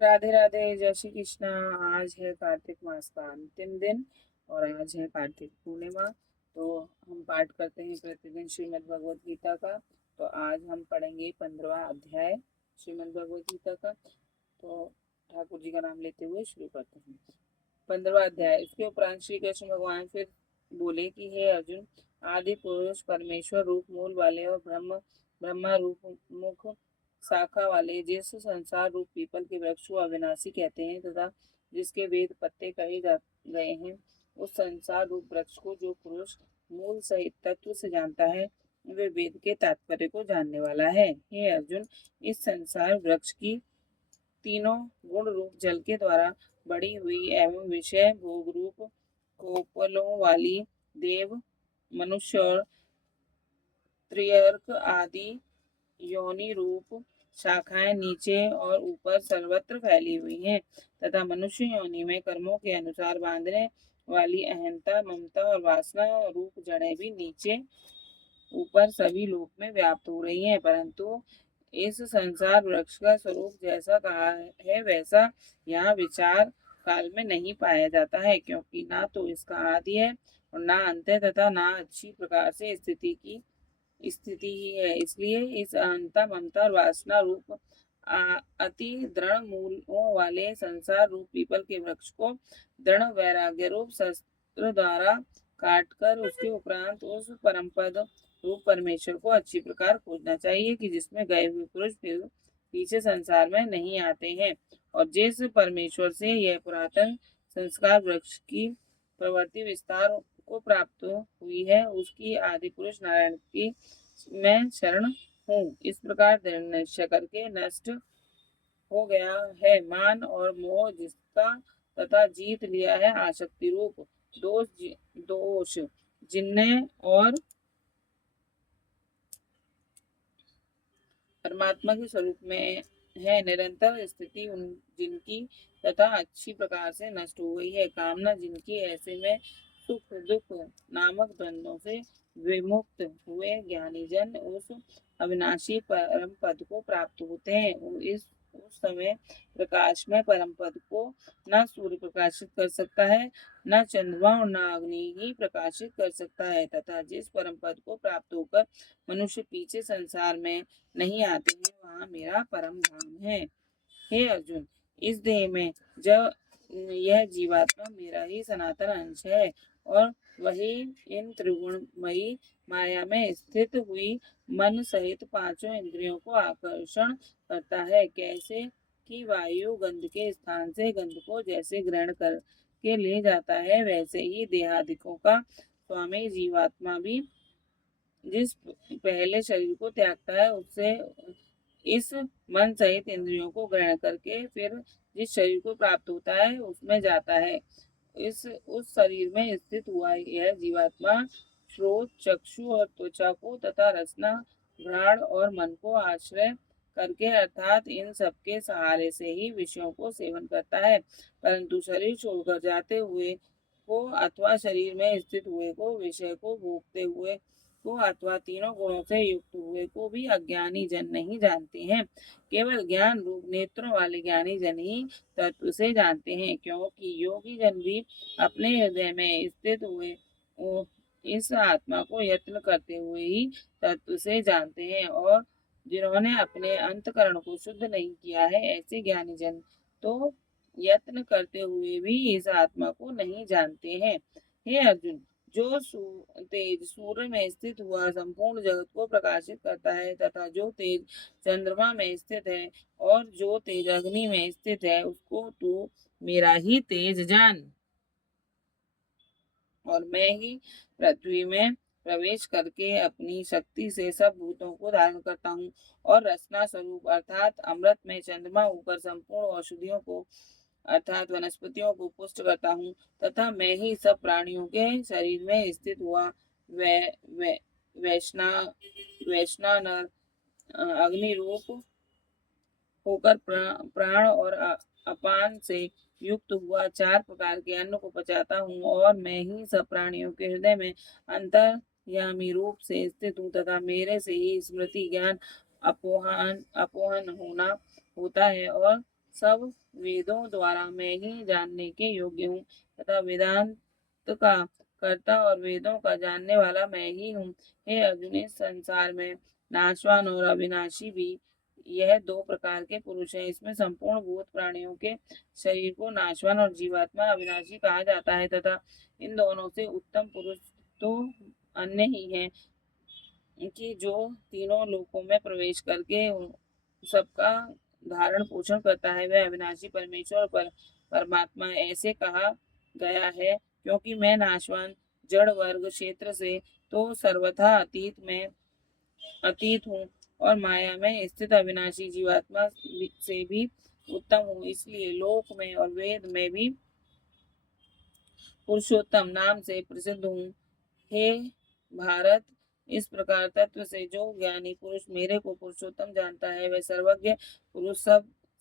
राधे राधे, जय श्री कृष्णा। आज है कार्तिक मास का अंतिम दिन और आज है कार्तिक पूर्णिमा। तो हम पाठ करते हैं प्रतिदिन श्रीमद् भगवत गीता का। तो आज हम पढ़ेंगे 15वां अध्याय श्रीमद् भगवत गीता का। तो ठाकुर जी का नाम लेते हुए शुरू करते हैं 15वां अध्याय। इसके उपरांत श्री कृष्ण भगवान फिर बोले कि हे अर्जुन, आदि पुरुष परमेश्वर रूप मूल वाले और ब्रह्मा रूप मुख शाखा वाले जिस संसार रूप पीपल के वृक्ष को अविनाशी कहते हैं तथा जिसके वेद पत्ते कहे जा गए हैं, उस संसार रूप वृक्ष को जो पुरुष मूल सहित तत्व से जानता है, वे वेद के तात्पर्य को जानने वाला है। हे अर्जुन, इस संसार वृक्ष की तीनों गुण रूप जल के द्वारा बढ़ी हुई एवं विषय भोग रूप कोपलों वाली देव, मनुष्य और त्रियर्क आदि योनि रूप शाखाएं नीचे और ऊपर सर्वत्र फैली हुई हैं तथा मनुष्य योनि में कर्मों के अनुसार बांधने वाली अहंता, ममता और वासना रूप जड़ें भी नीचे ऊपर सभी लोक में व्याप्त हो रही हैं। परंतु इस संसार वृक्ष का स्वरूप जैसा कहा है वैसा यहाँ विचार काल में नहीं पाया जाता है, क्योंकि ना तो इसका आदि है और ना अंत है तथा ना अच्छी प्रकार से स्थिति ही है। इसलिए इस अहंता, ममता और वासना रूप अति दृढ़ मूलों वाले संसार रूप पीपल के वृक्ष को दृढ़ वैराग्य रूप शस्त्र द्वारा काटकर उसके उपरांत उस परम पद रूप परमेश्वर को अच्छी प्रकार खोजना चाहिए कि जिसमें गए हुए पुरुष फिर पीछे संसार में नहीं आते हैं। और जिस परमेश्वर से यह पुरातन संस्कार वृक्ष की प्रवृत्ति विस्तार को प्राप्त हुई है, उसकी आदि पुरुष नारायण की मैं शरण हूँ। इस प्रकार दृढ़ निश्चय करके नष्ट हो गया है मान और मोह जिसका तथा जीत लिया है आसक्ति रूप दोष जिनने और परमात्मा के स्वरूप में है निरंतर स्थिति उन जिनकी तथा अच्छी प्रकार से नष्ट हो गई है। कामना जिनकी, ऐसे में सुख दुख नामक द्वंद्वों से विमुक्त हुए ज्ञानी जन उस अविनाशी परम पद को प्राप्त होते हैं। उस समय प्रकाश में परम पद को न सूर्य प्रकाशित कर सकता है, न चंद्रमा और न अग्नि ही प्रकाशित कर सकता है तथा जिस परम पद को प्राप्त होकर मनुष्य पीछे संसार में नहीं आते हैं, वहाँ मेरा परम धाम है। हे अर्जुन, इस देह में जब यह जीवात्मा मेरा ही सनातन अंश है और वही इन त्रिगुणमयी माया में स्थित हुई मन सहित पांचों इंद्रियों को आकर्षण करता है। कैसे कि वायु गंध के स्थान से गंध को जैसे ग्रहण करके ले जाता है, वैसे ही देहादिकों का स्वामी जीवात्मा भी जिस पहले शरीर को त्यागता है, उससे इस मन सहित इंद्रियों को ग्रहण करके फिर जिस शरीर को प्राप्त होता है उसमें जाता है। इस उस शरीर में स्थित हुआ यह जीवात्मा श्रोत, चक्षु और त्वचा को तथा रसना, घ्राण और मन को आश्रय करके अर्थात इन सबके सहारे से ही विषयों को सेवन करता है। परंतु शरीर छोड़कर जाते हुए को अथवा शरीर में स्थित हुए को, विषय को भोगते हुए को अथवा तीनों गुणों से युक्त हुए को भी अज्ञानी जन नहीं जानते हैं। केवल ज्ञान रूप नेत्रों वाले ज्ञानी जन ही तत्व से जानते हैं, क्योंकि योगी जन भी अपने हृदय में स्थित हुए इस आत्मा को यत्न करते हुए ही तत्व से जानते हैं। और जिन्होंने अपने अंतकरण को शुद्ध नहीं किया है, ऐसे ज्ञानी जन तो यत्न करते हुए भी इस आत्मा को नहीं जानते हैं। हे अर्जुन, जो तेज सूर्य में स्थित हुआ संपूर्ण जगत को प्रकाशित करता है तथा जो तेज चंद्रमा में स्थित है और जो तेज अग्नि में स्थित है, उसको तू मेरा ही तेज जान। और मैं ही पृथ्वी में प्रवेश करके अपनी शक्ति से सब भूतों को धारण करता हूँ और रसना स्वरूप अर्थात अमृत में चंद्रमा होकर संपूर्ण औषधियों को अर्थात वनस्पतियों को पुष्ट करता हूँ तथा मैं ही सब प्राणियों के शरीर में स्थित हुआ वै, वै, वैष्णा वैष्णा नर अग्नि रूप होकर प्राण और अपान से युक्त हुआ चार प्रकार के अन्न को पचाता हूँ और मैं ही सब प्राणियों के हृदय में अंतर्यामी रूप से स्थित हूँ तथा मेरे से ही स्मृति ज्ञान अपोहन अपोहन होना होता है और सब वेदों द्वारा मैं ही जानने के योग्य हूँ तथा वेदांत का कर्ता और वेदों का जानने वाला मैं ही हूँ। हे अर्जुन, इस संसार में नाशवान और अविनाशी भी यह दो प्रकार के पुरुष हैं। इसमें संपूर्ण भूत प्राणियों के शरीर को नाशवान और जीवात्मा अविनाशी कहा जाता है तथा इन दोनों से उत्तम पुरुष तो अन्य ही है कि जो तीनों लोकों में प्रवेश करके सबका धारण पोषण करता है, वह अविनाशी परमेश्वर परमात्मा ऐसे कहा गया है क्योंकि मैं नाशवान जड़ वर्ग क्षेत्र से तो सर्वथा अतीत हूँ और माया में स्थित अविनाशी जीवात्मा से भी उत्तम हूँ। इसलिए लोक में और वेद में भी पुरुषोत्तम नाम से प्रसिद्ध हूँ। हे भारत, इस प्रकार तत्व से जो ज्ञानी पुरुष मेरे को पुरुषोत्तम जानता है, वह सर्वज्ञ पुरुष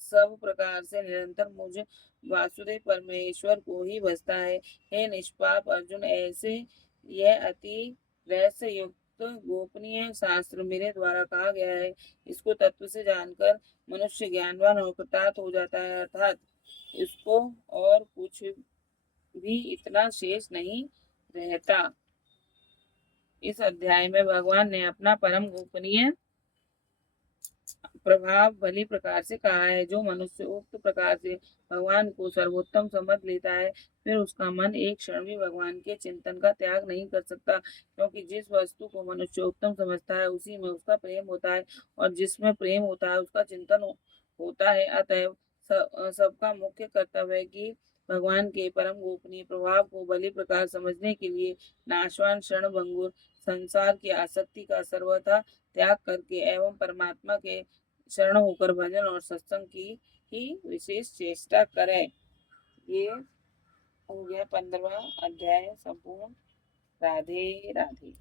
सब प्रकार से निरंतर मुझ वासुदेव परमेश्वर को ही भजता है। हे निष्पाप अर्जुन, ऐसे यह अति रहस्य युक्त गोपनीय शास्त्र मेरे द्वारा कहा गया है। इसको तत्व से जानकर मनुष्य ज्ञानवान और कृतार्थ हो जाता है, अर्थात इसको और कुछ भी इतना शेष नहीं रहता। इस अध्याय में भगवान ने अपना परम गोपनीय प्रभाव भली प्रकार से कहा है। जो मनुष्य उक्त प्रकार से भगवान को सर्वोत्तम समझ लेता है, फिर उसका मन एक क्षण भी भगवान के चिंतन का त्याग नहीं कर सकता, क्योंकि जिस वस्तु को मनुष्य उत्तम समझता है उसी में उसका प्रेम होता है और जिसमें प्रेम होता है उसका चिंतन होता है। अतएव सबका मुख्य कर्तव्य है कि भगवान के परम गोपनीय प्रभाव को भली प्रकार समझने के लिए नाशवान क्षण भंगुर संसार की आसक्ति का सर्वथा त्याग करके एवं परमात्मा के शरण होकर भजन और सत्संग की ही विशेष चेष्टा करें। ये हो गया 15वां अध्याय संपूर्ण। राधे राधे।